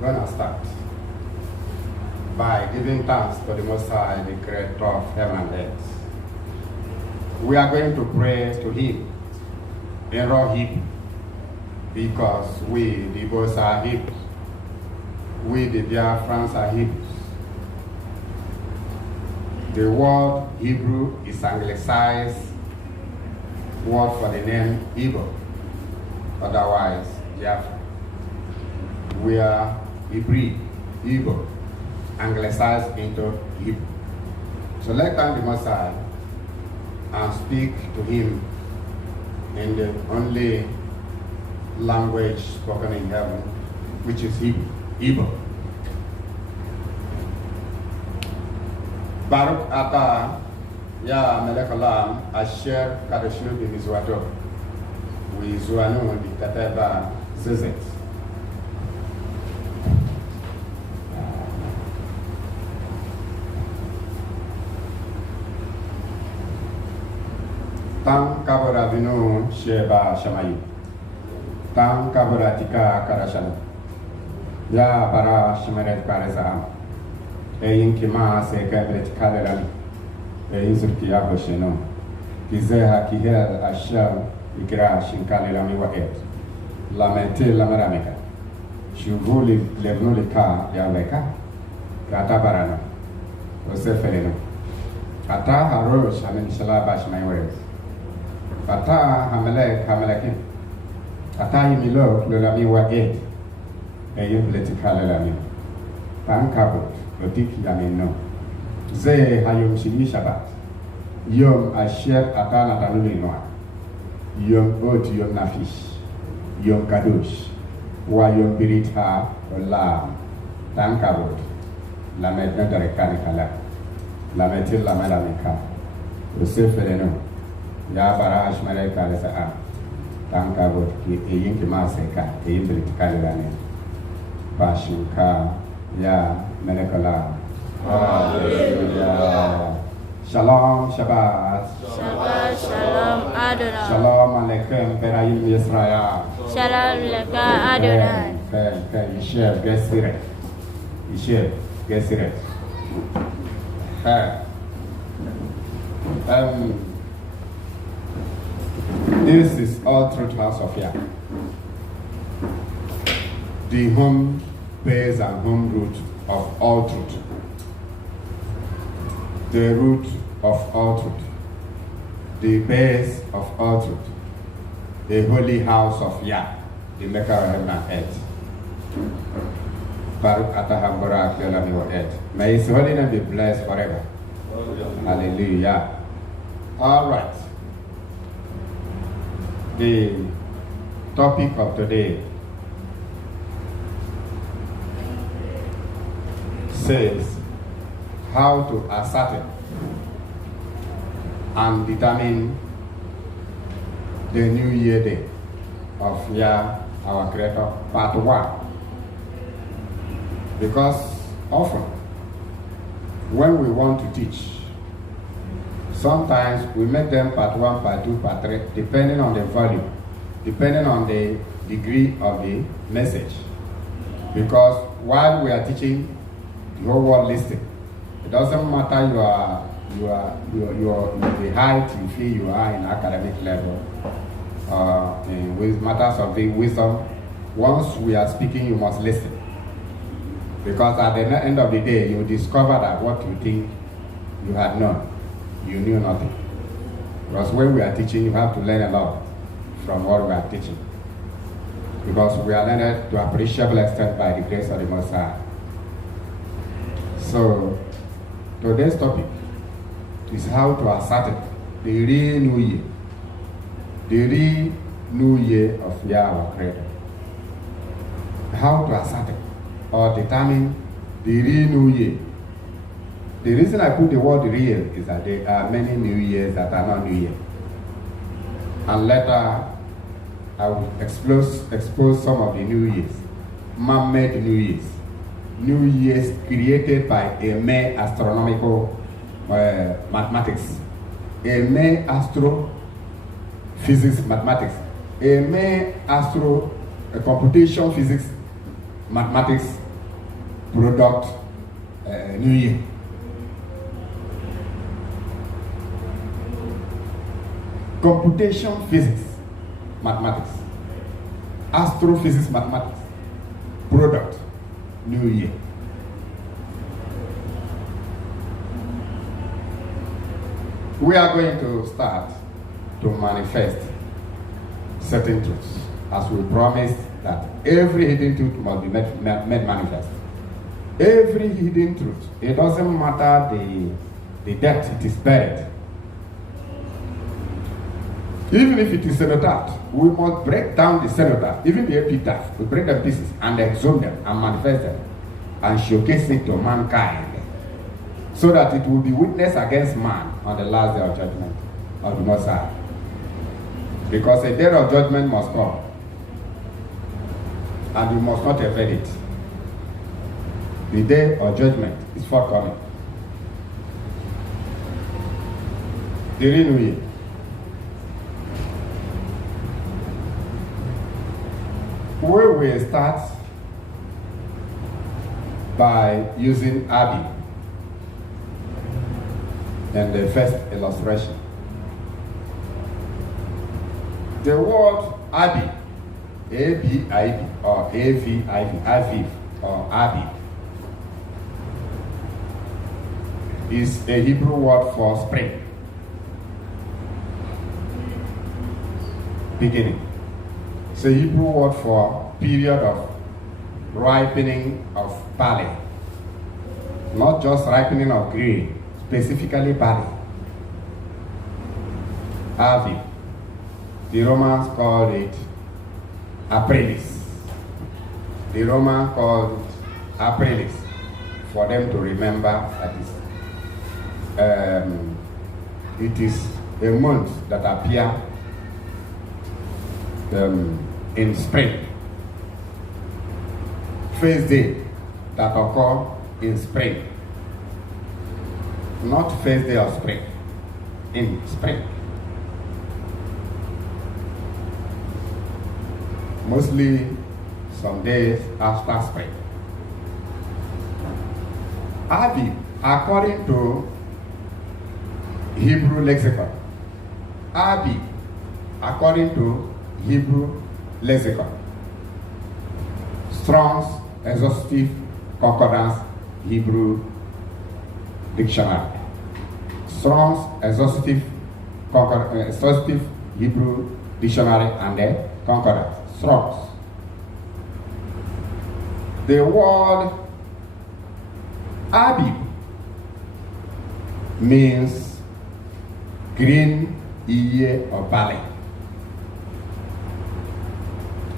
gonna start by giving thanks to the Most High, the Creator of heaven and earth. We are going to pray to Him in raw Hebrew, because we, the Igbos, are Hebrews. We, the Biafrans, are Hebrews. The word Hebrew is anglicized word for the name Igbo, otherwise Biafra. We are Hebrew, Igbo, anglicized into Hebrew. So let's thank the Most High and speak to Him in the only language spoken in heaven, which is Hebrew, Igbo. Baruch ata ya melekalam asher kadeshu bimizwato wizuanu dikateba zezet. Tam kabura binu sheba shamayi. Tam kabura tika karashana. Ya para shimeret kareza. Eyin kima se kabret kalerami. Eyin zurki ya hosheno. Kizeha kihel asham ikra shinkalerami waet. Lamente lamarameka. Shuvuli levnulika ya weka. Kata barana. Osefereno. Ata harosh hamin shalabash my words. Ata hamelek hamelekin. Ata yimilo lolami waet. Eyin politika lelami. Pankabot. Otik yameno. Ze hayom shini shabat. Yom asher atana tanuli noa. Yom ot yom nafish. Yom kadosh. Wa yom biritha olam. Tankabot. Lamet nadarekani kala. Lametil lamelamika. Osefereno. Ya barash malaika lesa. Tankabot ki eyin kimaseka. Eyin biritha lane. Bashinka. Ya Melekala. Hallelujah. Shalom, Shabbat. Shabbat Shalom Adonai. Shalom Aleichem, Perayim Yisrael. Shalom Leka Adonai. Yishev, Gesiret. Yishev, Gesiret. This is All Truth House of Yah. The home base and home root of all truth. The root of all truth. The base of all truth. The holy house of Yah, the maker of heaven and earth. Baruch atah barak le'olam yo'ed. May His holy name be blessed forever. Hallelujah. All right. The topic of today says how to ascertain and determine the New Year Day of Yah, our Creator, part 1. Because often, when we want to teach, sometimes we make them part 1, part 2, part 3, depending on the volume, depending on the degree of the message. Because while we are teaching, the whole world listening. It doesn't matter the height you feel you are in academic level, with matters of the wisdom. Once we are speaking, you must listen. Because at the end of the day, you discover that what you think you had known, you knew nothing. Because when we are teaching, you have to learn a lot from what we are teaching. Because we are learned to appreciable extent by the grace of the Most High. So, today's topic is how to ascertain the real New Year. The real New Year of Yah, our Creator. How to ascertain or determine the real New Year. The reason I put the word real is that there are many New Years that are not New Year. And later, I will expose some of the New Years, man-made New Years. New Years created by a mere astronomical mathematics, a mere astrophysics mathematics, a mere computation physics mathematics product New Year. Computation physics, mathematics. Astrophysics, mathematics. Product New Year. We are going to start to manifest certain truths, as we promised that every hidden truth must be made manifest. Every hidden truth, it doesn't matter the depth it is buried. Even if it is cenotaph, we must break down the cenotaph, even the epitaph, we break them pieces and exhume them and manifest them and showcase it to mankind, so that it will be witness against man on the last day of judgment of the Messiah. Because a day of judgment must come, and we must not evade it. The day of judgment is forthcoming. The New Year. We will start by using Abi in the first illustration. The word Abi, A-B-I-B, or A-V-I-V, Aviv, or Abi, is a Hebrew word for spring, beginning. It's a Hebrew word for period of ripening of barley, not just ripening of grain, specifically barley. Aviv. The Romans called it Aprilis. The Romans called it Aprilis, for them to remember that it is a month that appears in spring. First day that occur in spring. Not first day of spring, in spring. Mostly some days after spring. Abi, according to Hebrew lexicon, Abi, according to Hebrew lexicon, Strong's Exhaustive Concordance Hebrew Dictionary, Strong's Exhaustive Hebrew Dictionary and the Concordance, Strong's. The word Abib means green ear or valley.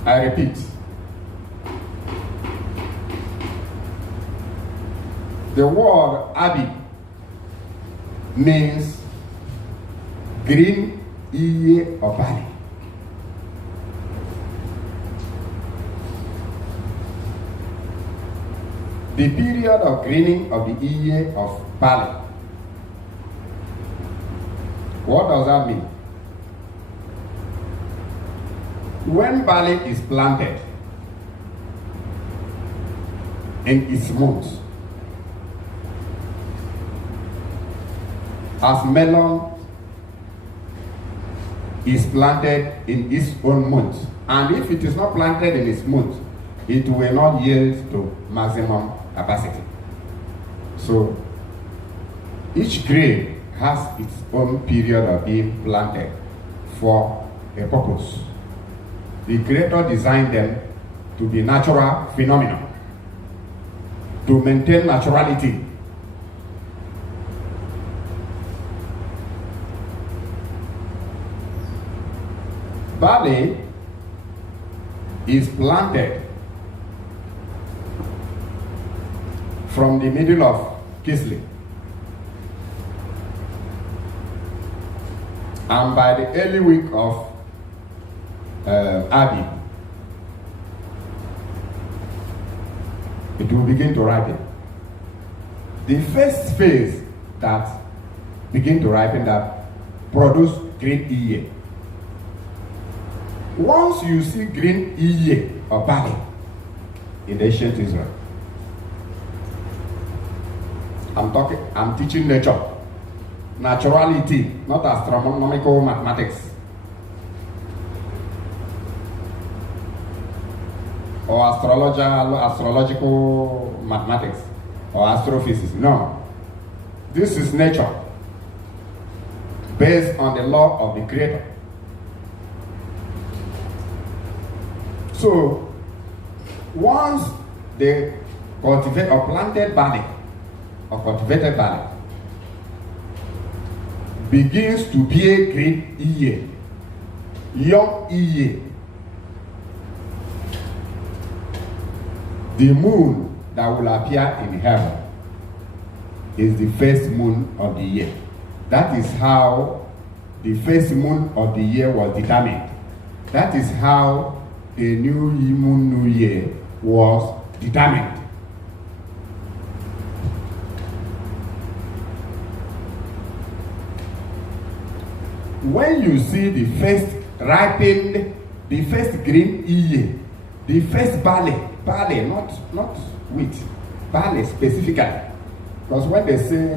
I repeat, the word Abib means green ear or valley. The period of greening of the ear of barley. What does that mean? When barley is planted in its month, as melon is planted in its own month, and if it is not planted in its month, it will not yield to maximum capacity. So each grain has its own period of being planted for a purpose. The Creator designed them to be natural phenomena, to maintain naturality. Barley is planted from the middle of Kislev, and by the early week of Abi, it will begin to ripen. The first phase that begin to ripen, that produce green ear. Once you see green ear or barley in ancient Israel, I'm teaching nature, naturality, not astronomical mathematics or astrological mathematics or astrophysics. No, this is nature based on the law of the Creator. So once they cultivate or planted barley or cultivated barley begins to bear great ear, young ear, the moon that will appear in heaven is the first moon of the year. That is how the first moon of the year was determined. That is how the new moon, new year was determined. When you see the first ripened, the first green ear, the first barley, not wheat, barley specifically. Because when they say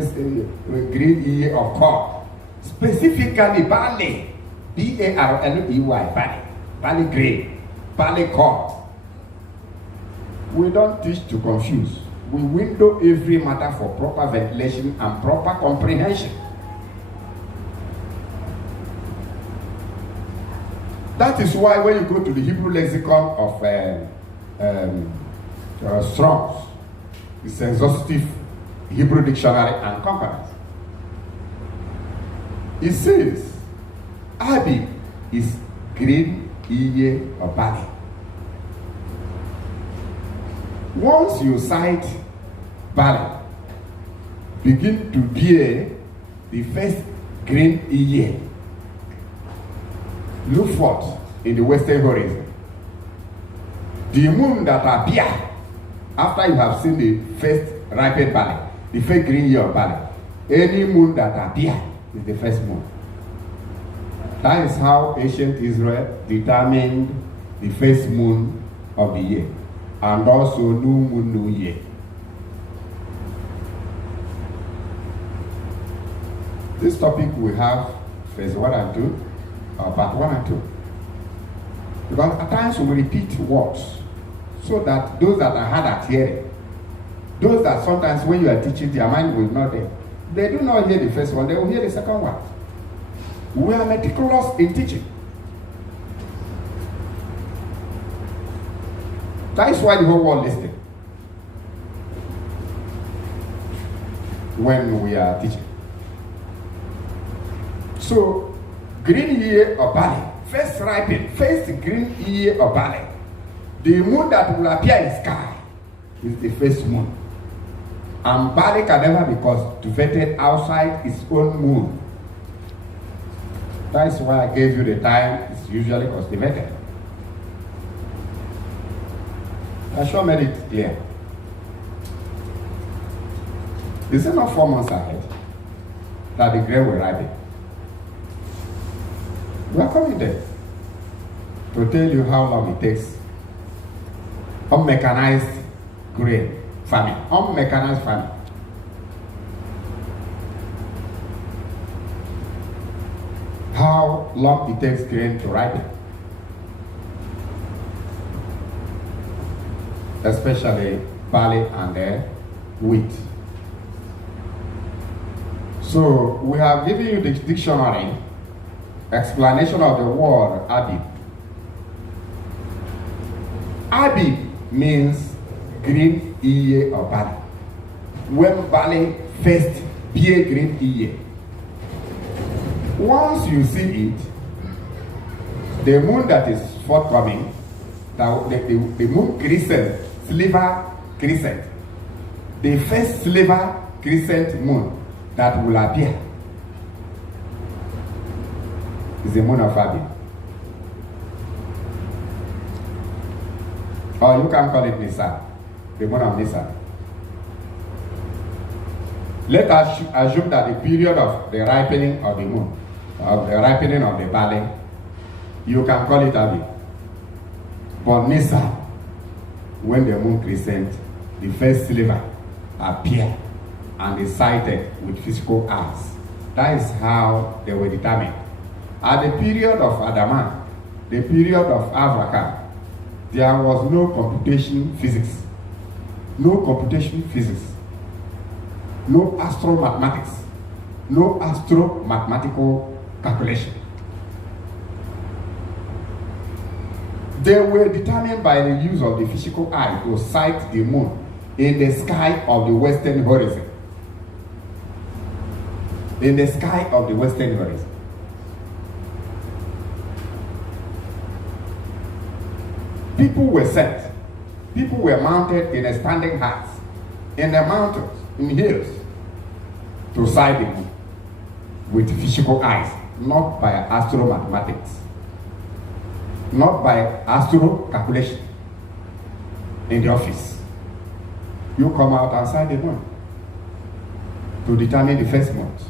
green ear of corn, specifically barley, B-A-R-L-E-Y, barley grain, barley corn. We don't teach to confuse. We window every matter for proper ventilation and proper comprehension. That is why when you go to the Hebrew lexicon of Strong's, it's exhaustive Hebrew dictionary and concordance. It says, Abi is green ear or barley. Once you cite barley, begin to bear the first green ear. Look forth in the western horizon. The moon that appear after you have seen the first ripened barley, the first green ear of barley, any moon that appear is the first moon. That is how ancient Israel determined the first moon of the year, and also new moon, new year. This topic we have phase 1 and 2. Part 1 and 2. Because at times we repeat words so that those that are hard at hearing, those that sometimes when you are teaching, their mind will not there. They do not hear the first one, they will hear the second one. We are meticulous in teaching. That is why the whole world listens when we are teaching. So, green ear of barley, first ripened, first green ear of barley. The moon that will appear in the sky is the first moon. And barley can never be cultivated outside its own moon. That is why I gave you the time it's usually cultivated. I sure made it clear. Is it not 4 months ahead that the grain will ripen? We are coming there to tell you how long it takes. Unmechanized grain farming, unmechanized farming. How long it takes grain to ripen, especially barley and wheat. So we have given you the dictionary explanation of the word Abib. Abib means green ear of barley. When barley first bear green ear. Once you see it, the moon that is forthcoming, the moon crescent, silver crescent, the first silver crescent moon that will appear is the moon of Abib. Or you can call it Nisan, the moon of Nisan. Let us assume that the period of the ripening of the moon, of the ripening of the barley, you can call it Abib. But Nisan, when the moon crescent, the first silver appear and they sighted with physical eyes. That is how they were determined. At the period of Adama, the period of Avraham, there was no computation physics, no computation physics, no astro-mathematics, no astro-mathematical calculation. They were determined by the use of the physical eye to sight the moon in the sky of the western horizon. In the sky of the western horizon. People were set. People were mounted in a standing heights, in the mountains, in hills, to sight the moon with physical eyes, not by astro-mathematics, not by astro-calculation in the office. You come out outside the moon to determine the first month.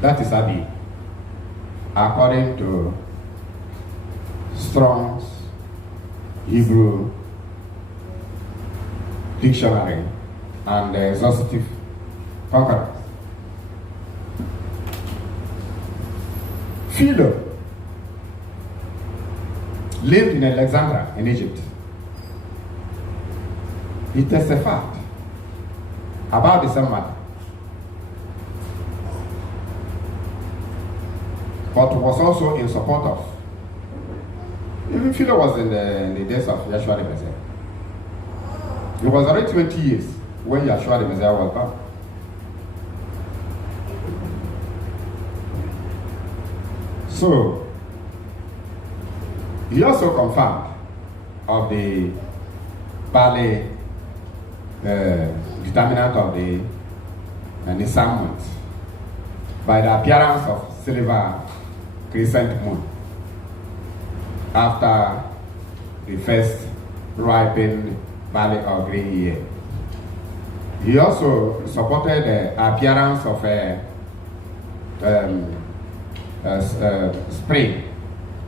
That is Abi, according to Strong's Hebrew Dictionary and the Exhaustive Concordance. Philo lived in Alexandria in Egypt. He testified about the same matter, but was also in support of. Even Philo was in the days of Yeshua the Messiah. It was already 20 years when Yeshua the Messiah was born. So, he also confirmed of the Bali determinant of the Nisan month by the appearance of silver crescent moon after the first ripened barley or green year. He also supported the appearance of spring,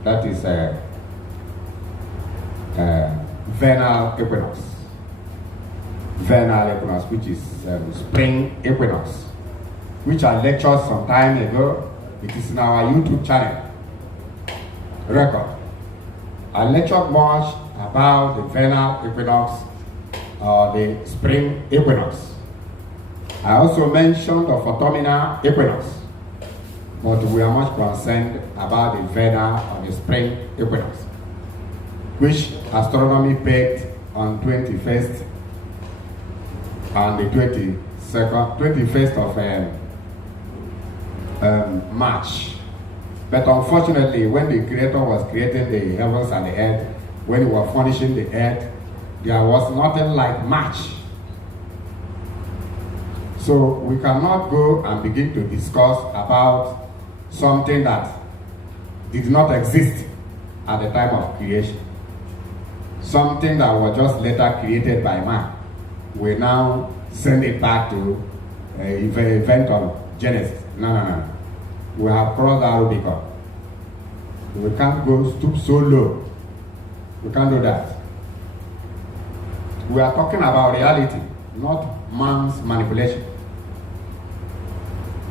that is vernal equinox. Vernal equinox, which is spring equinox, which I lectured some time ago. It is in our YouTube channel record. I lectured much about the vernal equinox or the spring equinox. I also mentioned the autumnal equinox, but we are much concerned about the vernal or the spring equinox, which astronomy pegged on 21st and the 21st of March. But unfortunately, when the Creator was creating the heavens and the earth, when he was furnishing the earth, there was nothing like March. So we cannot go and begin to discuss about something that did not exist at the time of creation. Something that was just later created by man. We now send it back to an event of Genesis. No. We have crossed that Rubicon. We can't go stoop so low. We can't do that. We are talking about reality, not man's manipulation.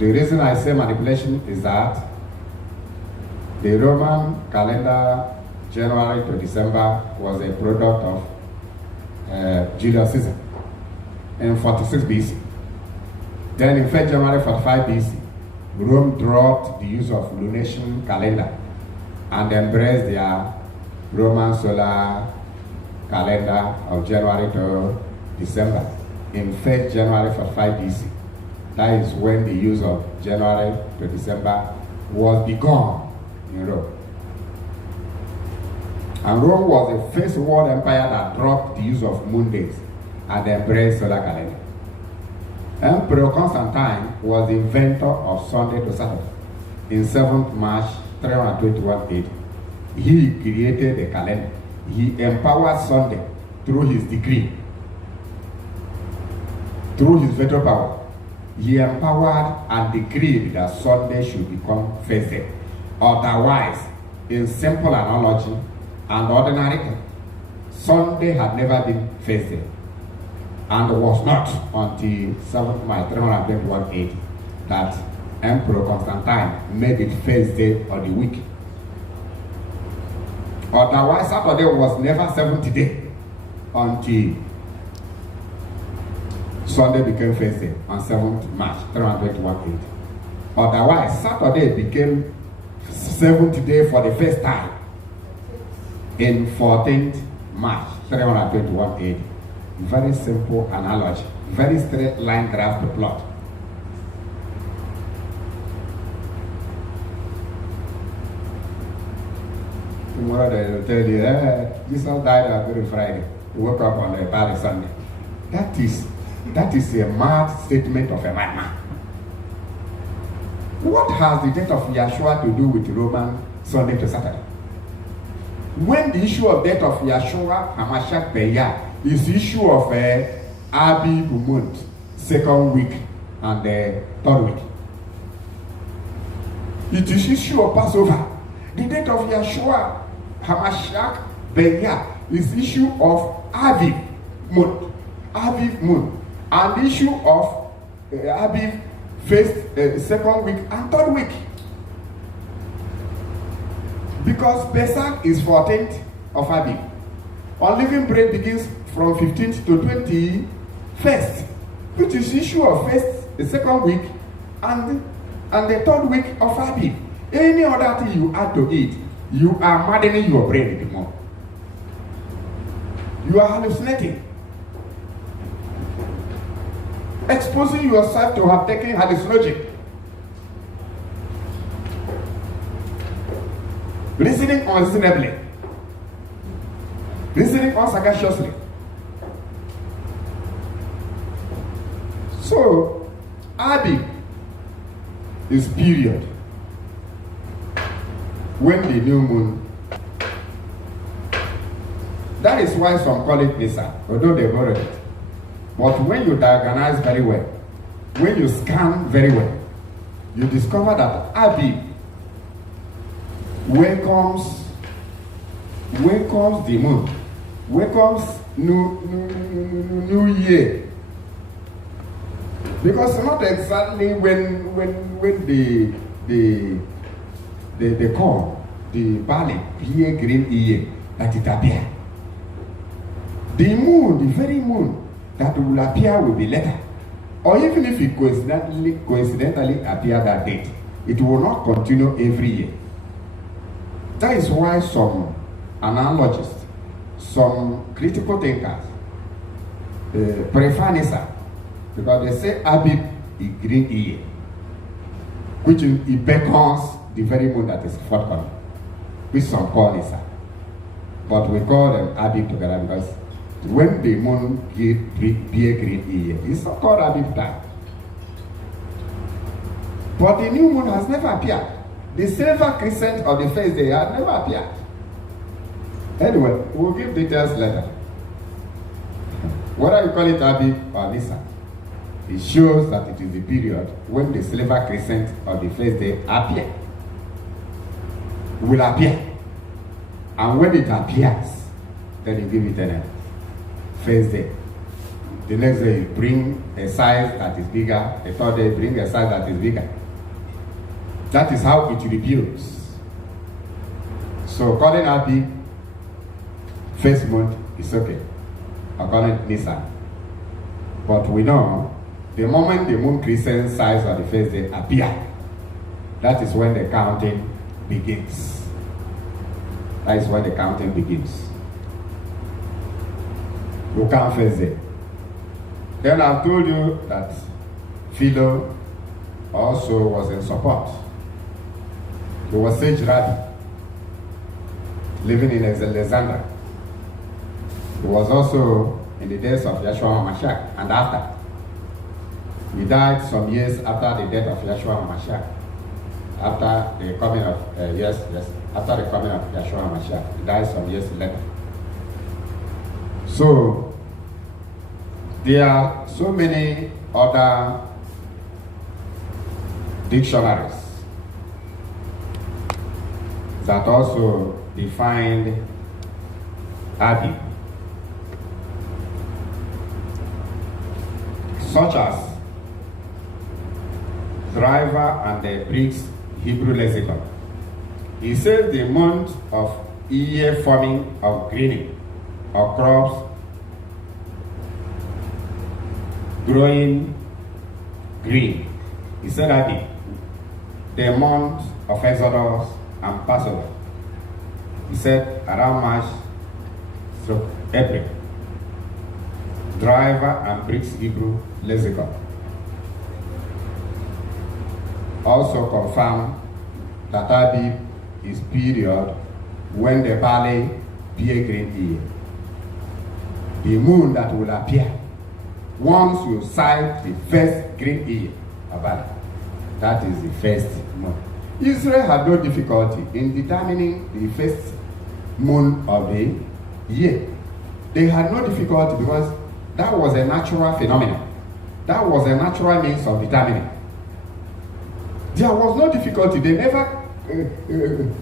The reason I say manipulation is that the Roman calendar, January to December, was a product of Julius Caesar in 46 BC. Then in 1st January 45 BC, Rome dropped the use of lunation calendar and embraced their Roman solar calendar of January to December. In 1st January 45 BC, that is when the use of January to December was begun in Rome. And Rome was the first world empire that dropped the use of moon days and embraced solar calendar. Emperor Constantine was the inventor of Sunday to Saturday. In 7th March 321 AD, he created the calendar. He empowered Sunday through his decree, through his veto power. He empowered and decreed that Sunday should become first day. Otherwise, in simple analogy and ordinary, Sunday had never been first day, and was not until 7th March 321 AD that Emperor Constantine made it first day of the week. Otherwise, Saturday was never 7th day until Sunday became first day on 7th March 321 AD. Otherwise, Saturday became 7th day for the first time in 14th March 321 AD. Very simple analogy, very straight line graph to plot. Tomorrow they will tell you, Jesus died on Good Friday. He woke up on a bad Sunday. That is a mad statement of a madman. What has the death of Yeshua to do with Roman Sunday to Saturday? When the issue of death of Yeshua HaMashiach is the issue of Abib month, 2nd week and the 3rd week. It is issue of Passover. The death of Yeshua HaMashiach Ben-Yah is issue of Aviv month, and the issue of Aviv first, 2nd week and 3rd week. Because Pesach is 14th of Aviv. Unleavened bread begins from 15th to 21st, which is issue of the 2nd week and the 3rd week of Aviv. Any other thing you add to it, you are maddening your brain even more. You are hallucinating. Exposing yourself to have taken hallucinogen. Reasoning unreasonably. Reasoning unsagaciously. So, Abi is period when the new moon. That is why some call it Nisan, although they borrowed it. But when you diagnose very well, when you scan very well, you discover that Abi welcomes the moon, welcomes new year. Because not exactly when the corn, the barley, beer green year that it appear. The moon, the very moon that will appear will be later. Or even if it coincidentally appear that date, it will not continue every year. That is why some analogists, some critical thinkers prefer Nisan, because they say Abib is green year, which it beckons the very moon that is forthcoming, which some call Nisan. But we call them Abib together because when the moon be a green year, it's not called Abib time. But the new moon has never appeared. The silver crescent of the first day has never appeared. Anyway, we'll give details later. Whether you call it Abib or Nisan, it shows that it is the period when the silver crescent of the first day will appear. And when it appears, then you give it a name. First day. The next day you bring a size that is bigger. The 3rd day you bring a size that is bigger. That is how it rebuilds. So calling Abi first month is okay. Or calling it Nisan. But we know the moment the moon crescent size of the first day appear, that is when the counting begins. That is when the counting begins. We count first day. Then I told you that Philo also was in support. He was sage rabbi, living in Alexandria. He was also in the days of Yeshua HaMashiach and after. He died some years after the death of Yeshua HaMashiach. After the coming of after the coming of Yeshua HaMashiach. He died some years later. So there are so many other dictionaries that also defined Abi such as Driver and the Briggs Hebrew Lexicon. He says the month of year forming of greening of crops growing green. He said that the month of Exodus and Passover. He said around March to April. Driver and Briggs Hebrew Lexicon also confirm that Abib is period when the barley bear green ear. The moon that will appear once you sight the first green ear of barley. That is the first moon. Israel had no difficulty in determining the first moon of the year. They had no difficulty because that was a natural phenomenon. That was a natural means of determining. There was no difficulty. They never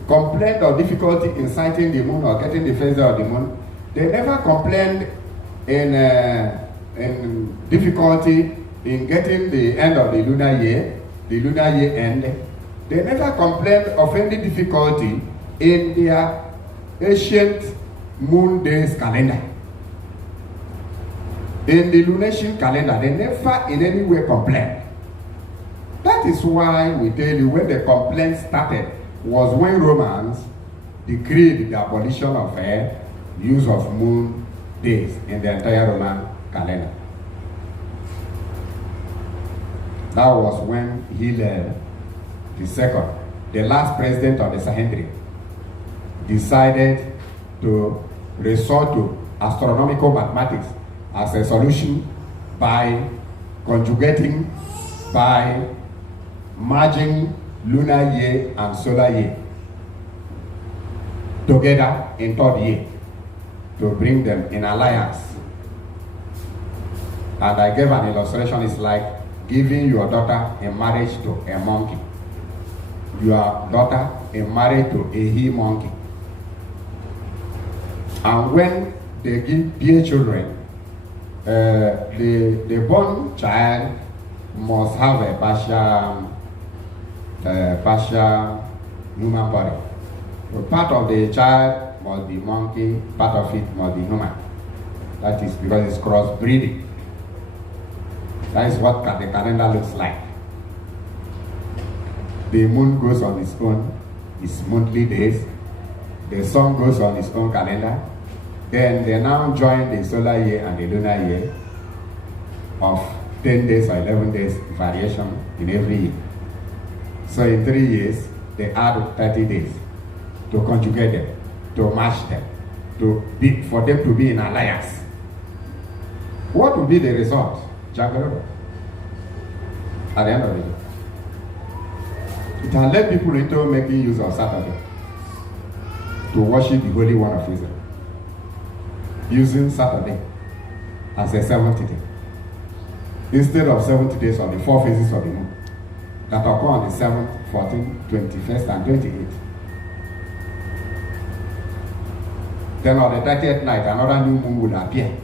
complained of difficulty in sighting the moon or getting the first day of the moon. They never complained in difficulty in getting the end of the lunar year end. They never complained of any difficulty in their ancient moon days calendar. In the lunation calendar, they never in any way complained. That is why we tell you when the complaint started was when Romans decreed the abolition of use of moon days in the entire Roman calendar. That was when Hillel II, the last president of the Sanhedrin, decided to resort to astronomical mathematics as a solution by conjugating, by merging lunar year and solar year together in third year to bring them in alliance. And I gave an illustration. It's like giving your daughter in marriage to a monkey. Your daughter in marriage to a he-monkey. And when they give bear children, the born child must have a partial human body. So part of the child must be monkey, part of it must be human. That is because it's crossbreeding. That is what the calendar looks like. The moon goes on its own, its monthly days. The sun goes on its own calendar. Then they now join the solar year and the lunar year of 10 days or 11 days variation in every year. So in 3 years, they add 30 days to conjugate them, to match them, for them to be in alliance. What will be the result? Jaguar. At the end of it, it has led people into making use of Saturday to worship the Holy One of Israel, using Saturday as a 70th day instead of 70 days on the 4 phases of the moon that occur on the 7th, 14th, 21st, and 28th. Then on the 30th night, another new moon will appear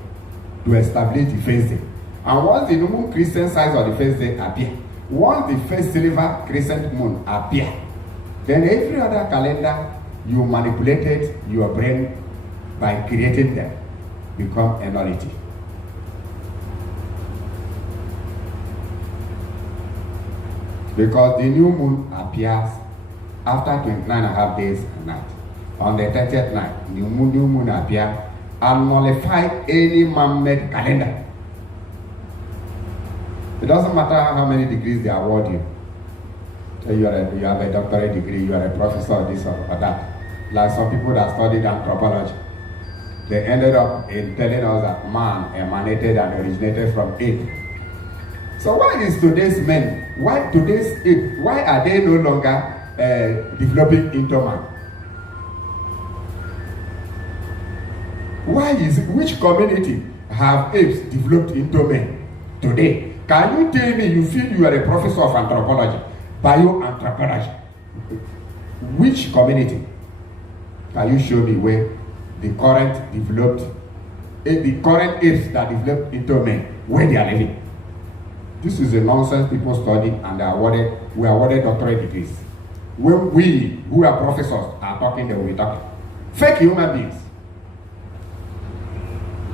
to establish the first day. And once the new moon crescent size of the first day appear, once the first silver crescent moon appear, then every other calendar you manipulated your brain by creating them become a nullity. Because the new moon appears after 29.5 days and night. On the 30th night, new moon appears and nullify any man-made calendar. It doesn't matter how many degrees they award you. So you have a doctorate degree, you are a professor of this or that. Like some people that studied anthropology. They ended up in telling us that man emanated and originated from ape. So why is today's men, why today's ape, why are they no longer developing into man? Why is it, which community have apes developed into men today? Can you tell me you feel you are a professor of anthropology, bioanthropology? Which community? Can you show me where the current apes that developed into men, where they are living? This is a nonsense people study and we are awarded doctorate degrees. When we, who are professors, are talking, they will be talking. Fake human beings.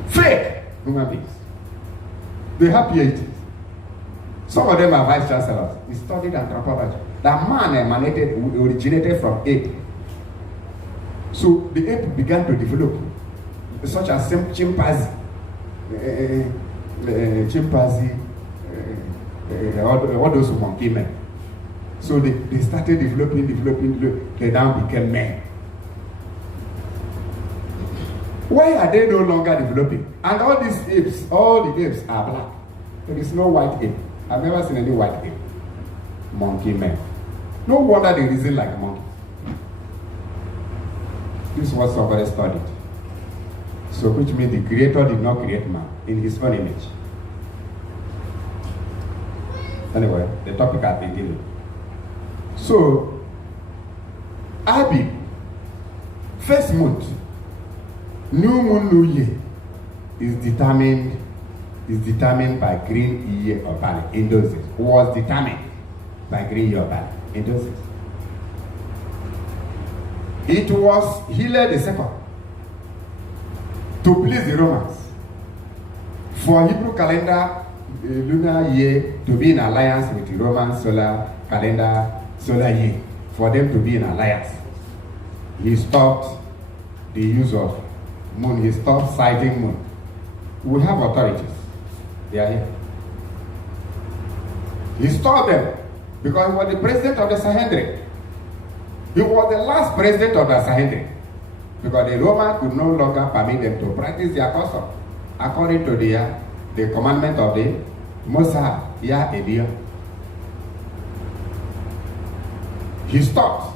Fake human beings. They have PhDs. Some of them are vice chancellors. He studied anthropology. That man originated from ape. So the ape began to develop, such as chimpanzee, all those monkey men. So they started developing, they now became men. Why are they no longer developing? And all these apes, all the apes are black. There is no white ape. I've never seen any white ape. Monkey men. No wonder they reason like monkeys. This is what somebody studied. So which means the Creator did not create man in his own image. Anyway, the topic has been given. So, Abi, first month, new moon, new year, is determined by green year or valley in those days. Was determined by green year or valley in those days. It was Hillel II to please the Romans for Hebrew calendar lunar year to be in alliance with the Roman solar calendar solar year, for them to be in alliance. He stopped the use of moon. He stopped sighting moon. We have authorities. They are here. He stopped them because he was the president of the Sanhedrin. He was the last president of the Ascertain, because the Romans could no longer permit them to practice their custom according to the commandment of the Mosai, Yah Eliah. He stopped.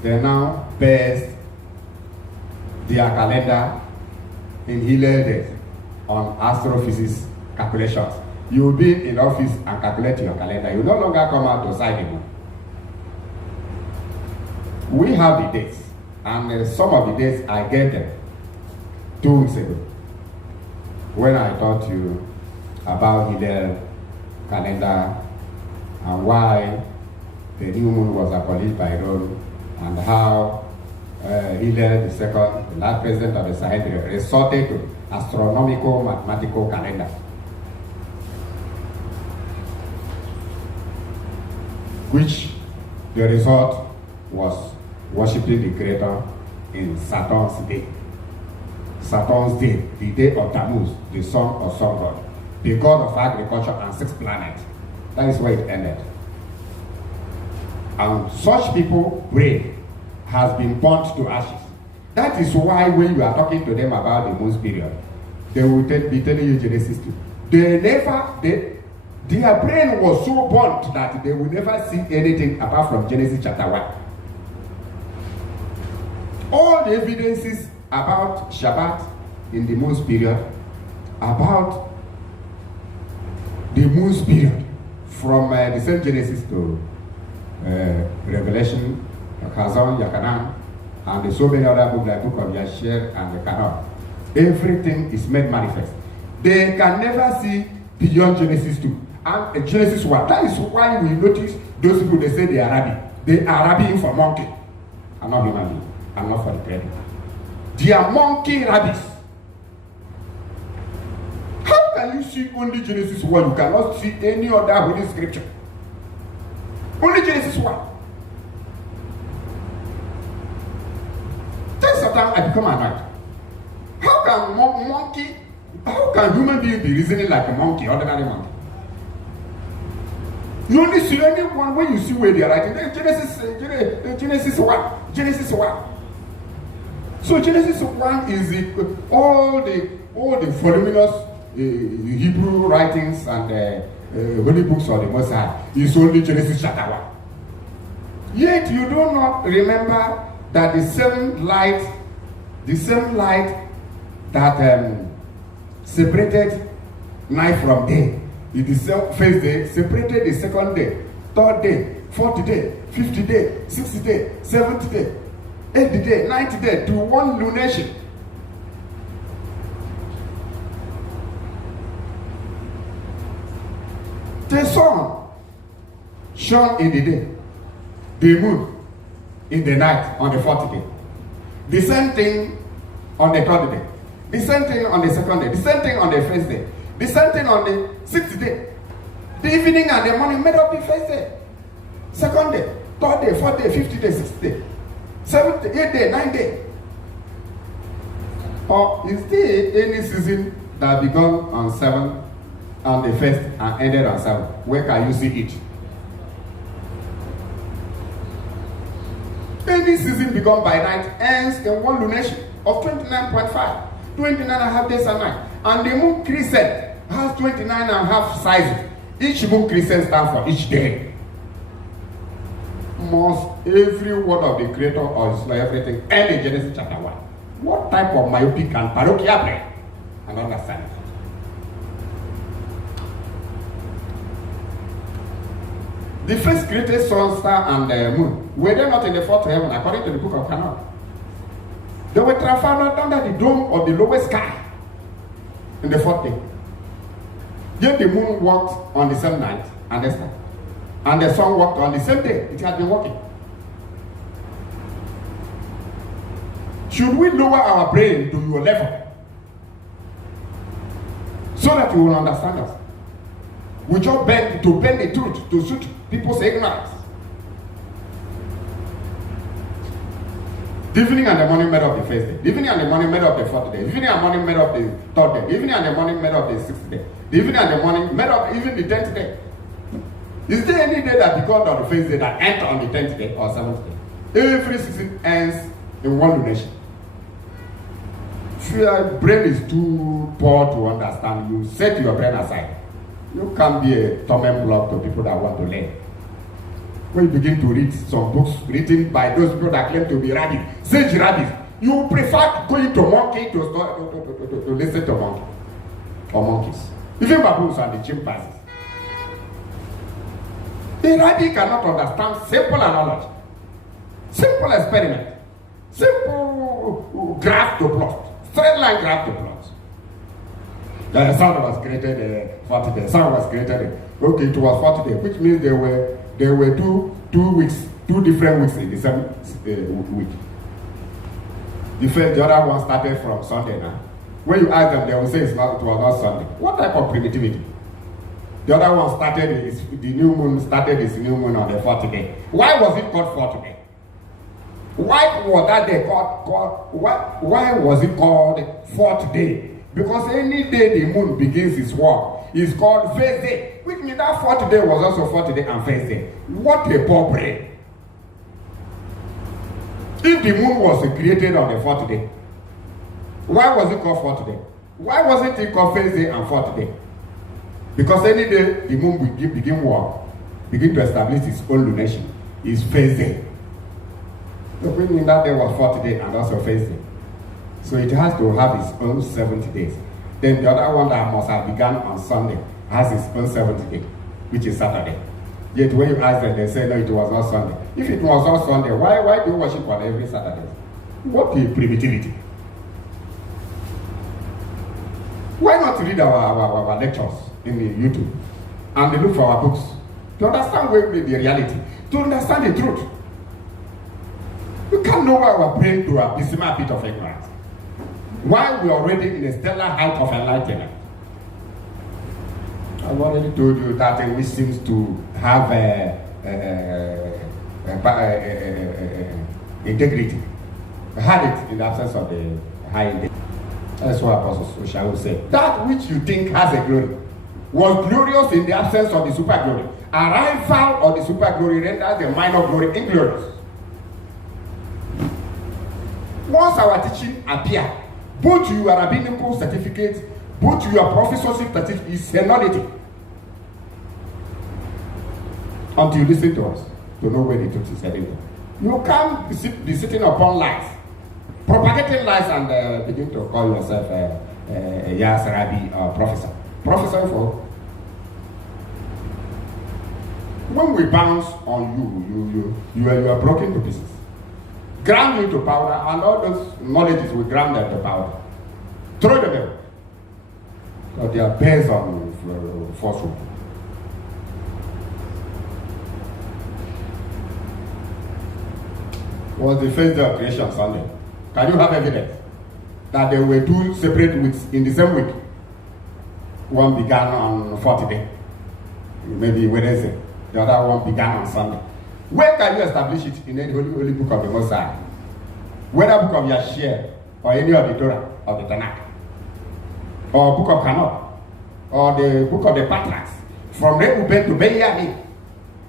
They now based their calendar in Hillel days on astrophysics calculations. You will be in office and calculate your calendar. You no longer come out to sight the moon. We have the dates, and some of the dates I get them 2 weeks ago when I taught you about Hillel calendar and why the new moon was abolished by Rome, and how Hillel II, the last president of the Sanhedrin, resorted to astronomical mathematical calendar. Which the result was worshipping the Creator in Saturn's day. Saturn's day, the day of Tammuz, the son of sun god, the god of agriculture and 6 planets. That is where it ended. And such people, brain has been burnt to ashes. That is why when you are talking to them about the moon's period, they will be telling you Genesis 2. Their brain was so burnt that they will never see anything apart from Genesis chapter 1. All the evidences about Shabbat in the moon's period, about the moon's period, from the same Genesis to Revelation, Chazon, Yakanan, and so many other books like Book of Yashir and the Canon. Everything is made manifest. They can never see beyond Genesis 2 and Genesis 1. That is why we notice those people, they say they are Arabic. They are Arabic for monkey. I'm not human being. I'm not for the credit. They are monkey rabbits. How can you see only Genesis 1? You cannot see any other holy scripture. Only Genesis 1. Then sometimes I become annoyed. How can human beings be reasoning like a monkey, ordinary monkey? You only see anyone when you see where they are writing. Genesis 1. Genesis 1. So Genesis 1 is all the voluminous Hebrew writings and holy books of the Mosai is only Genesis chapter 1. Yet you do not remember that the same light that separated night from day, the first day separated the second day, third day, fourth day, fifth day, sixth day, seventh day, 8th day, 9th day to one lunation. The sun shone in the day, the moon in the night on the fourth day. The same thing on the third day. The same thing on the second day. The same thing on the first day. The same thing on the sixth day. The evening and the morning made up the first day. Second day, third day, fourth day, fifth day, sixth day, seventh day, eighth day, ninth day. Or is there any season that began on 7th, on the first, and ended on 7th? Where can you see it? Any season begun by night ends in one lunation of 29.5, 29 and a half days a night. And the moon crescent has 29 and a half sizes. Each moon crescent stands for each day. Must every word of the Creator or everything end in Genesis chapter 1? What type of myopic and parochial brain? And understand that. The first created sun, star, and the moon were they not in the fourth heaven according to the book of Canon? They were transferred under the dome of the lowest sky in the fourth day. Yet the moon walked on the same night and the star. And the sun walked on the same day. It had been walking. Should we lower our brain to your level so that you will understand us? We just bend the truth to suit people's ignorance. The evening and the morning made up the first day. The evening and the morning made up the fourth day. The evening and the morning made up the third day. The evening and the morning made up the sixth day. The evening and the morning made up even the 10th day. Is there any day that began on the first day that ends on the 10th day or 7th day? Every season ends in one lunation. If your brain is too poor to understand, you set your brain aside. You can't be a torment block to people that want to learn. When you begin to read some books written by those people that claim to be rabbis, sage rabbis, you prefer going to monkey to listen to monkey or monkeys. Even baboons and the chimpanzees. The rabbi cannot understand simple knowledge, simple experiment, simple graph to plot, straight line graph to plot. The sun was created 40 days. Sun was created. Okay, it was 40 days, which means there were two weeks, two different weeks in the same week. The other one started from Sunday now. When you ask them, they will say it was not Sunday. What type of primitivity? The other one the new moon started its new moon on the fourth day. Why was it called fourth day? Why was that day why was it called fourth day? Because any day the moon begins its work is called first day. Which means that fourth day was also fourth day and first day. What a poor brain. If the moon was created on the fourth day, why was it called fourth day? Why wasn't it called first day and fourth day? Because any day the moon will begin to establish its own lunation, is first day. So meaning that day was fourth day and also first day. So it has to have its own 70 days. Then the other one that must have begun on Sunday has its own 70 day, which is Saturday. Yet when you ask them, they say no, it was not Sunday. If it was not Sunday, why do you worship on every Saturday? What a primitivity. Why not read our lectures in the YouTube and look for our books to understand the reality, to understand the truth? You can't lower our brain to a decimal bit of ignorance while we are already in a stellar height of enlightenment. I've already told you that which seems to have integrity. We had it in the absence of the high integrity. That's what Apostle shall say. That which you think has a glory was glorious in the absence of the super glory. Arrival of the super glory renders the minor glory inglorious. Once our teaching appear, both your rabbinical certificate, both your professorship certificate is a nullity. Until you listen to us to know where the truth is heading. You can't be sitting upon lies, propagating lies, and begin to call yourself a Yas Rabbi or professor. Professor for when we bounce on you are broken to pieces. Ground you to powder, and all those knowledges we ground them to powder. Throw them away. Because they are based on falsehood. was the first day of creation, Sunday. Can you have evidence that there were two separate weeks in the same week? One began on 40 day, maybe Wednesday. The other one began on Sunday. Where can you establish it in any holy book of the Most High? Whether book of Yashir or any of the Torah of the Tanakh, or book of Kanot, or the book of the Patriarchs, from Reuben to Benjamin,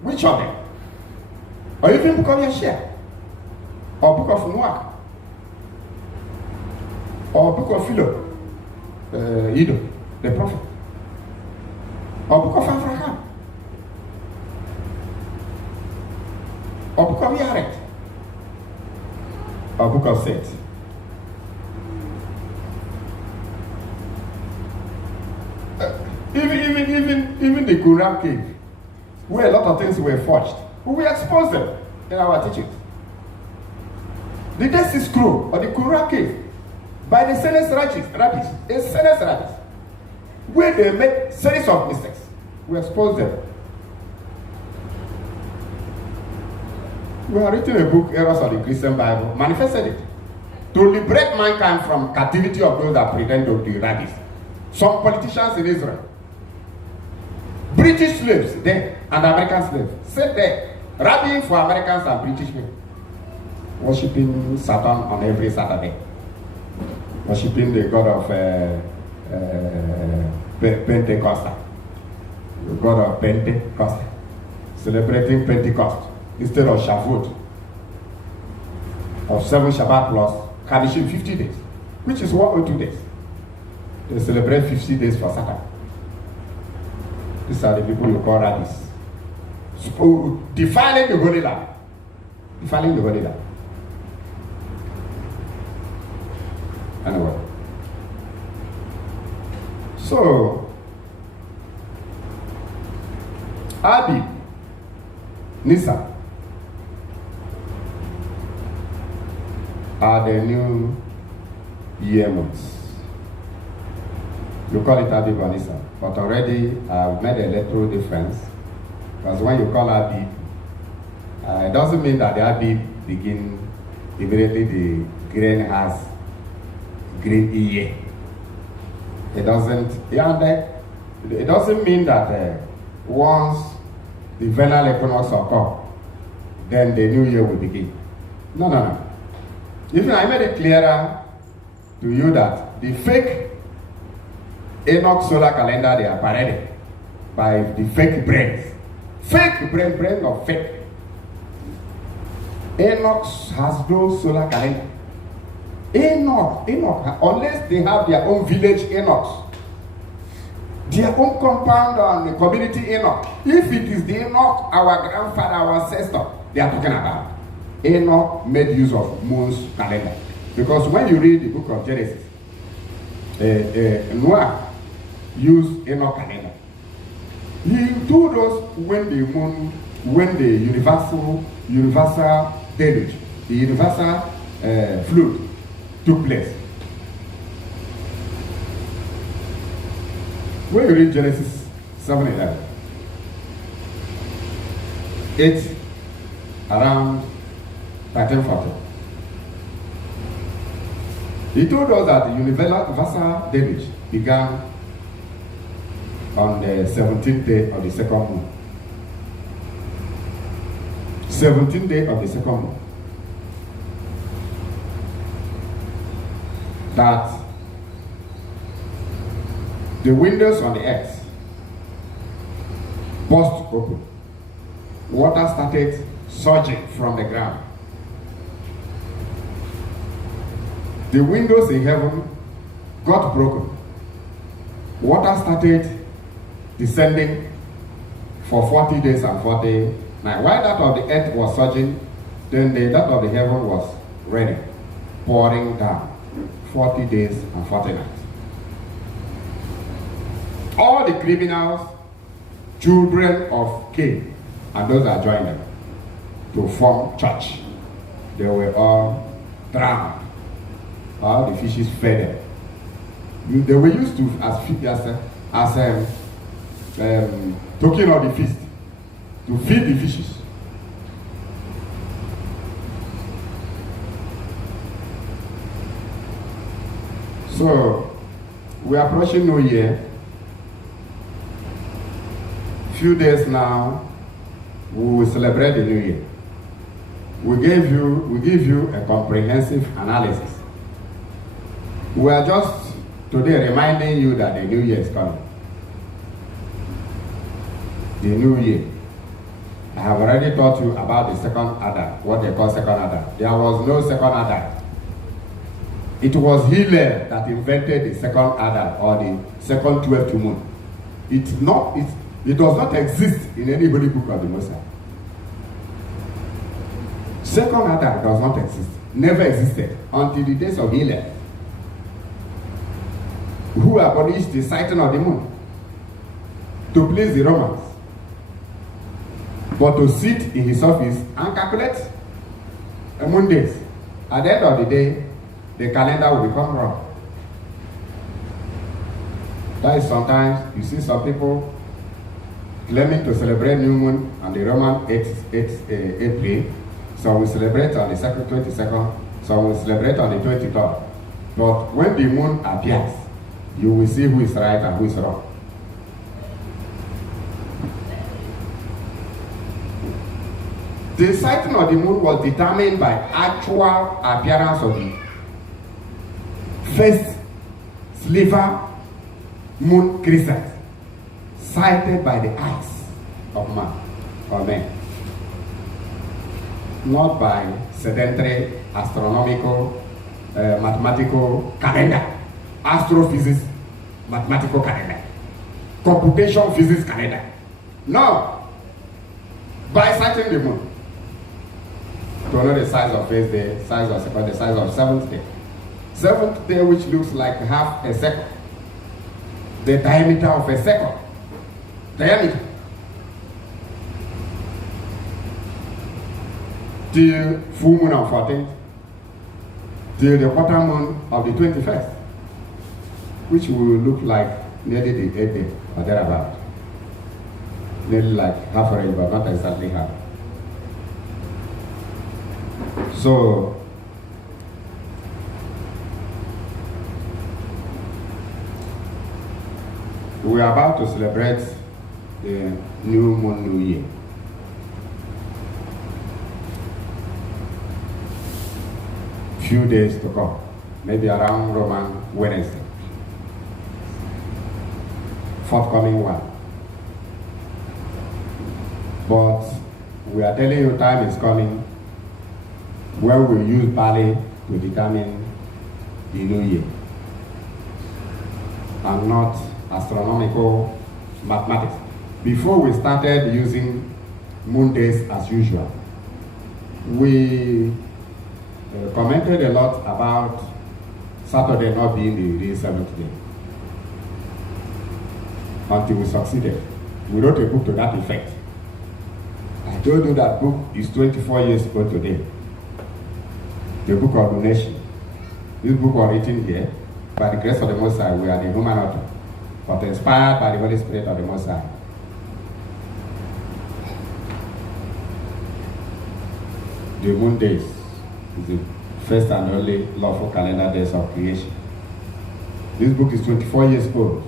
which of them? Or even book of Yashir, or book of Noah, or book of Philo, Edo, the prophet, or book of Abraham, or book of Yaret, or book of Seth. Even the Quran cave, where a lot of things were forged, we expose them in our teachings. The Dead Sea Scroll or the Quran cave by the Senes rabbis, where they made series of mistakes, we expose them. We have written a book, Errors of the Christian Bible, manifested it to liberate mankind from captivity of those that pretend to be rabbis. Some politicians in Israel, British slaves there and American slaves, sat there, rabbiing for Americans and British men, worshipping Satan on every Saturday, worshipping the God of Pentecost, the God of Pentecost, celebrating Pentecost instead of Shavuot, of 7 Shabbat plus Kadishim 50 days, which is 102 days. They celebrate 50 days for Satan. These are the people you call rabbis. So, defiling the Holy Land. Defiling the Holy Land. Anyway. So, Abib, Nisan are the new year months. You call it Abib or Nisan, but already I've made a little difference, because when you call Abib, it doesn't mean that the Abib begin immediately the grain has green ear. It doesn't mean that once the vernal equinox occurs, then the new year will begin. No. Even I made it clearer to you that the fake Enoch solar calendar they are paraded by the fake brains. Fake brain of fake. Enoch has no solar calendar. Enoch, unless they have their own village Enoch, their own compound and the community Enoch. If it is the Enoch, our grandfather, our ancestor, they are talking about, Enoch made use of moon's calendar. Because when you read the book of Genesis, Noah used Enoch calendar. He told us when the universal deluge, the universal flood took place. When you read Genesis 7:11, it's around 1340. He told us that the universal deluge began on the 17th day of the second moon. 17th day of the second moon. That the windows on the earth burst open. Water started surging from the ground. The windows in heaven got broken. Water started descending for 40 days and 40 nights. While that of the earth was surging, then that of the heaven was ready, pouring down 40 days and 40 nights. All the criminals, children of Cain, and those that joined them to form church, they were all drowned. All the fishes fed them. They were used to as token of the feast, to feed the fishes. So, we are approaching New Year. Few days now, we will celebrate the New Year. We give you a comprehensive analysis. We are just today reminding you that the New Year is coming. The New Year. I have already taught you about the second Adam, what they call second Adam. There was no second Adam. It was Hillel that invented the second Adam or the second 12th moon. It does not exist in any holy book of the Mosai. Second Adam does not exist, never existed until the days of Hillel, who abolished the sighting of the moon to please the Romans, but to sit in his office and calculate a moon days. At the end of the day, the calendar will become wrong. That is sometimes you see some people claiming to celebrate new moon on the Roman 8th April. So we celebrate on the 22nd, so we celebrate on the 23rd. But when the moon appears, you will see who is right and who is wrong. The sighting of the moon was determined by actual appearance of the first sliver moon crescent sighted by the eyes of man or men, not by sedentary astronomical mathematical calendar, astrophysics mathematical calendar, computation physics calendar. No, by sighting the moon to know the size of first day, size of second day, size of seventh day. Seventh day, which looks like half a second, the diameter of a second, diameter, till full moon on 14th, till the quarter moon of the 21st, which will look like nearly the 8th day or thereabout, nearly like half a range, but not exactly half. So, we are about to celebrate the new moon, new year. Few days to come, maybe around Roman Wednesday, forthcoming one. But we are telling you time is coming when we use barley to determine the new year, and not astronomical mathematics. Before we started using moon days as usual, we commented a lot about Saturday not being the real seventh day until we succeeded. We wrote a book to that effect. I told you that book is 24 years old today. The book of Lunation. This book was written here by the grace of the Most High. We are the human author, but inspired by the Holy Spirit of the Most High. The moon days is the first and only lawful calendar days of creation. This book is 24 years old.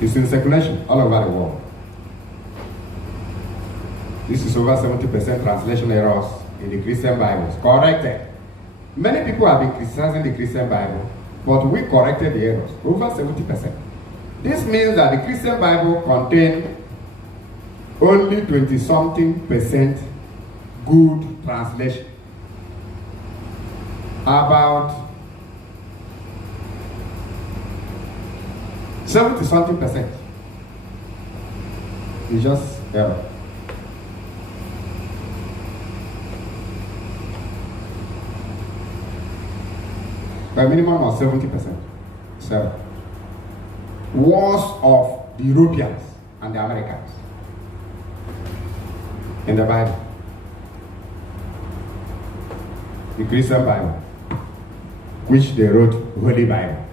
It's in circulation all over the world. This is over 70% translation errors in the Christian Bibles. Corrected. Many people have been criticizing the Christian Bible, but we corrected the errors. Over 70%. This means that the Christian Bible contains only 20-something% good translation. About 70-something% is just error. A minimum of 70%. So, wars of the Europeans and the Americans in the Bible. The Christian Bible, which they wrote Holy Bible.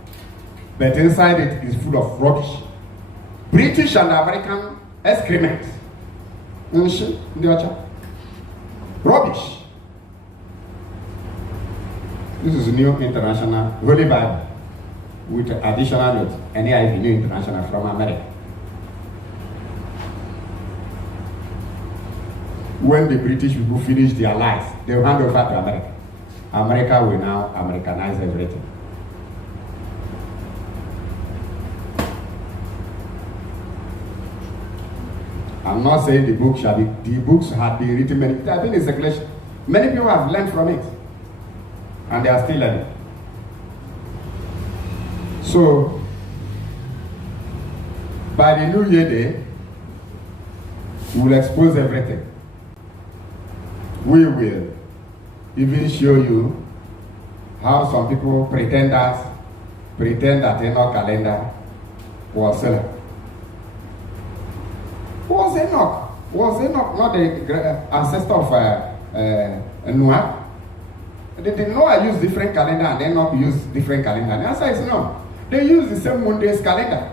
But inside it is full of rubbish. British and American excrement. Rubbish. This is New International Holy Bible with additional notes. NIV, New International from America. When the British people finish their lives, they will hand over to America. America will now Americanize everything. I'm not saying the books have been written many, they have been in circulation. Many people have learned from it, and they are still learning. So, by the New Year Day, we will expose everything. We will even show you how some people pretend that Enoch calendar was Enoch. Was Enoch not the ancestor of Noah? Did Noah use different calendar and Enoch use different calendar? The answer is no. They use the same Monday's calendar.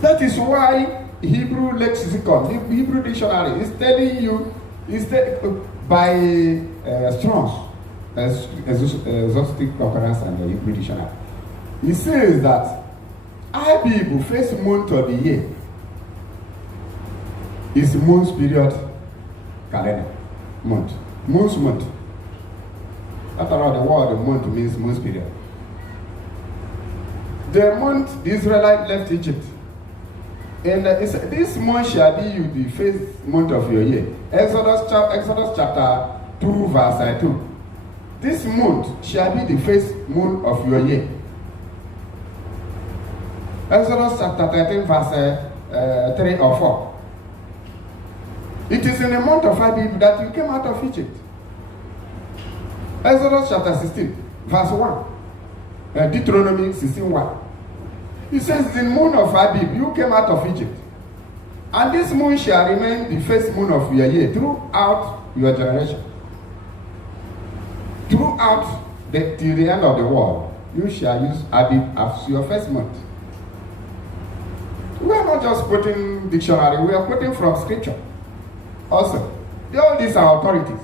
That is why Hebrew lexicon, the Hebrew dictionary is telling you, by Strong's exhaustive concurrence and the Hebrew dictionary. It says that Abib, first month of the year, is moon's period calendar. Month. Moon's month. After all, the word month means moon's period. The month the Israelites left Egypt. And this month shall be you the first month of your year. Exodus chapter 2, verse 2. This month shall be the first month of your year. Exodus chapter 13, verse 3 or 4. It is in the month of Abib that you came out of Egypt. Exodus chapter 16, verse 1. Deuteronomy 16:1. It says, in the moon of Abib, you came out of Egypt. And this moon shall remain the first moon of your year throughout your generation. Throughout till the end of the world, you shall use Abib as your first month. We are not just quoting dictionary, we are quoting from scripture. Also, all these are authorities.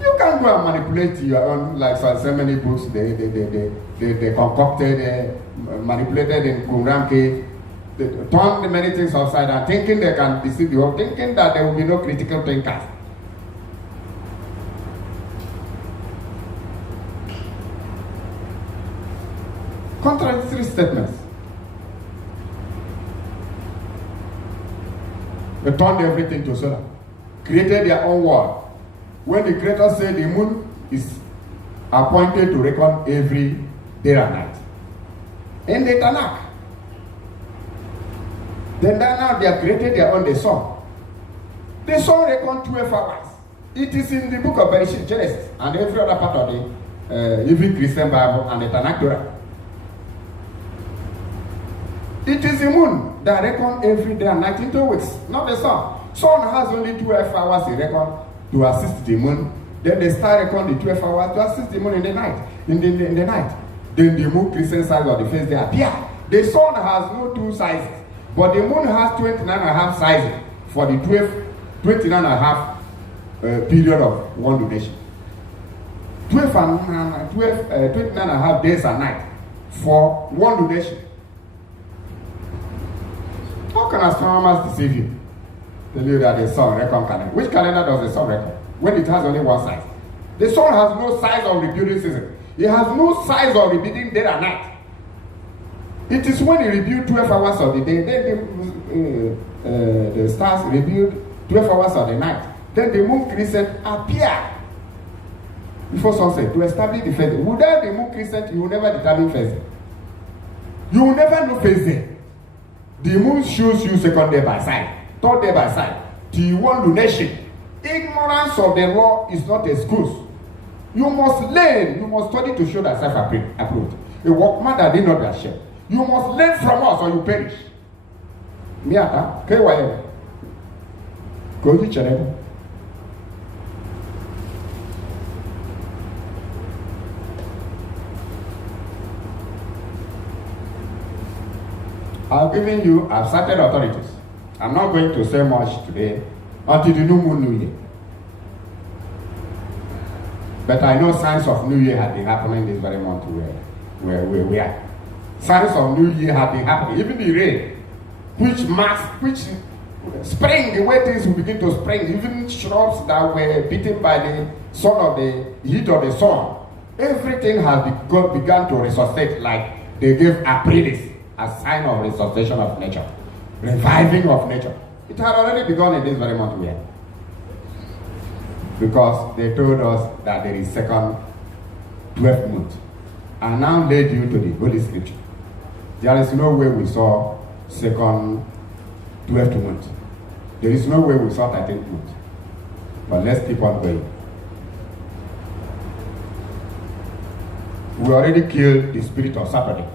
You can't go and manipulate your own, like so many books they concocted, manipulated in Qumran, they turned many things upside down, thinking they can deceive you, thinking that there will be no critical thinkers. Contradictory statements. They turned everything to solar, created their own world. When the Creator said the moon is appointed to reckon every day and night. In the Tanakh. Then now they have created their own, the sun. The sun reckons 12 hours. It is in the book of Genesis and every other part of the even Christian Bible and the Tanakh Torah. It is the moon that reckons every day and night in 2 weeks, not the sun. Sun has only 12 hours to reckon to assist the moon. Then the star reckon the 12 hours to assist the moon in the night. In the night. Then the moon crescent size of the first day appear. The sun has no 2 sizes, but the moon has 29.5 sizes for the 29.5 period of one duration. 29.5 days and night for one duration. How can astronomers deceive you? Tell you that the sun reckon calendar. Which calendar does the sun reckon? When it has only one size. The sun has no size of rebuilding season. It has no size of rebuilding day and night. It is when it rebuilds 12 hours of the day, then the stars rebuild 12 hours of the night. Then the moon crescent appear before sunset to establish the phase. Without the moon crescent, you will never determine phase. You will never know phase. The moon shows you second day by side, third day by side, till one lunation. Ignorance of the law is not excuse. You must learn, you must study to show that self-approved. A workman that did not be ashamed. You must learn from us or you perish. Miata, KYM. Go to channel. I've given you certain authorities. I'm not going to say much today until the new moon new year. But I know signs of New Year had been happening this very month where we are. Signs of New Year had been happening. Even the rain, which spring, the way things will begin to spring, even shrubs that were beaten by the sun of the heat of the sun, everything has begun to resuscitate, like they gave Aprilis a sign of resuscitation of nature, reviving of nature. It had already begun in this very month we are. Because they told us that there is second 12th month. And now led you to the Holy Scripture. There is no way we saw second 12th month. There is no way we saw 13th month. But let's keep on going. We already killed the spirit of Saturday.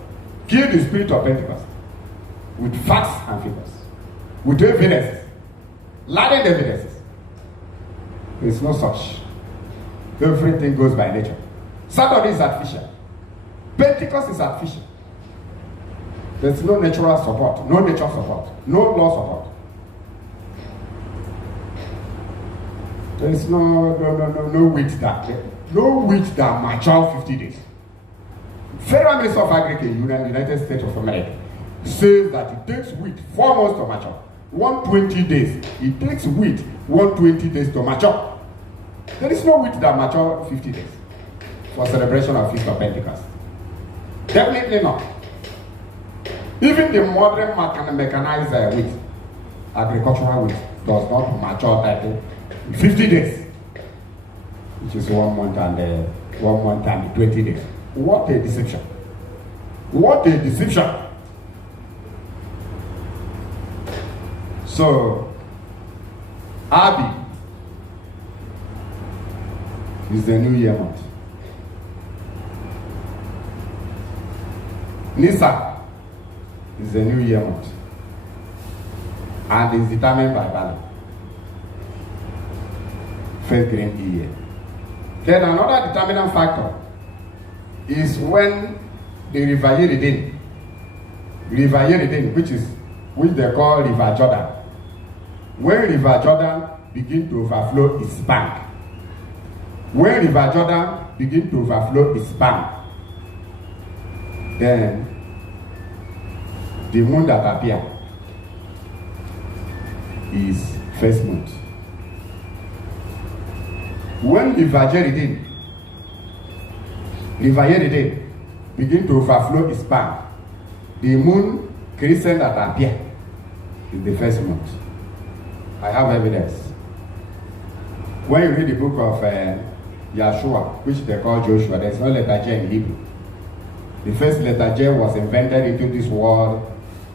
Killed the spirit of Pentecost. With facts and figures. With evidences. Laden evidences. There is no such. Everything goes by nature. Saturday is artificial. Pentecost is artificial. There's no natural support, no nature support, no law support. There is no wheat that mature 50 days. Federal Minister of Agriculture in the United States of America says that it takes wheat 4 months to mature. 120 days. It takes wheat 120 days to mature. There is no wheat that mature 50 days for celebration of Feast of Pentecost. Definitely not. Even the modern mechanized wheat, agricultural wheat, does not mature 50 days, which is 1 month and 20 days. What a deception! What a deception! So, Abi is the New Year month. Nisa is the New Year month. And is determined by value. First green year. Then another determinant factor is when the River Yeridin, which they call River Jordan. When River Jordan begin to overflow its bank. When River Jordan begin to overflow its bank, then the moon that appear is first month. When River Yeridin begin to overflow its bank, the moon crescent that appear is the first month. I have evidence. When you read the book of Yahshua, which they call Joshua, there's no letter J in Hebrew. The first letter J was invented into this world